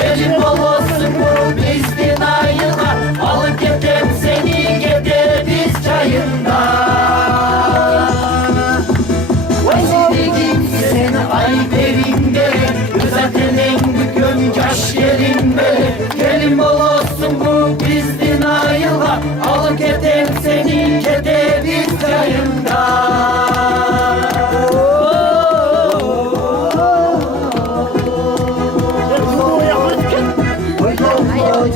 Gelin olsun bu bizden ayılar, alıp getem seni gede biz çayında. Vazirgin sen ay derinde, zaten en büküm caş yerinde. Gelin olsun bu bizden ayılar, alıp getem seni gede biz çayında.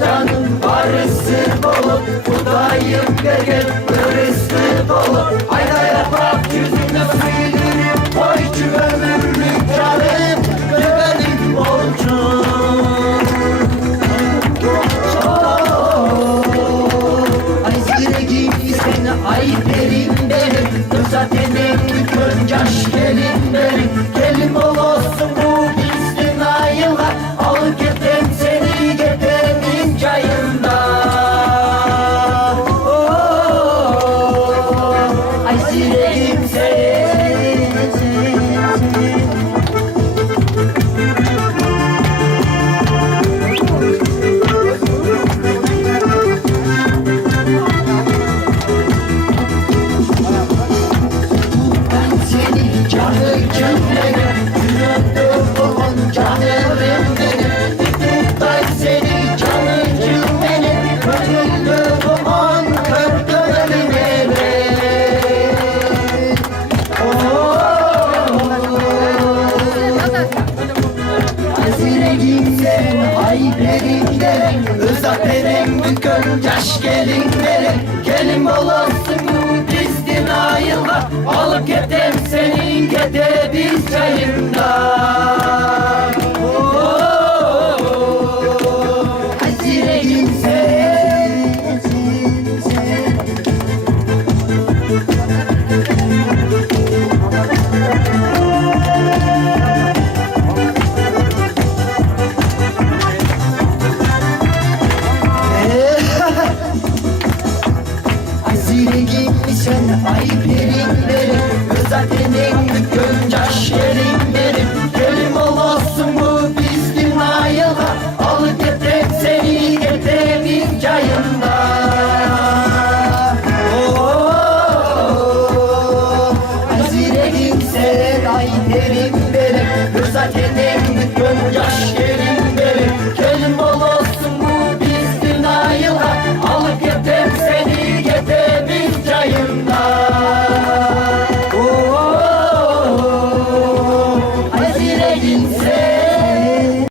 Canım arısı bolu, budayım gel arısı bolu. Ayda yapak yüzüne sıyırım, koycu ömürlük canım, güvenim borcum. Ay ziregim sen ay derin benim, zaten en köncaş gelin benim. Gelin olsun bu bizden ayılar, al getem seni getemin çayında. Ay ziregim sen. Yaş gelinlerim, gelin olasın bu bizden ayılar, alıp getem senin gede biz çayında. Haziregim sen. Ziregim sen ay perinlerim, zaten en göncaş yerinlerim. Gelin olsun bu bizden ayılar, al getem seni getemin çayında. Ziregim sen ay perinlerim, zaten en göncaş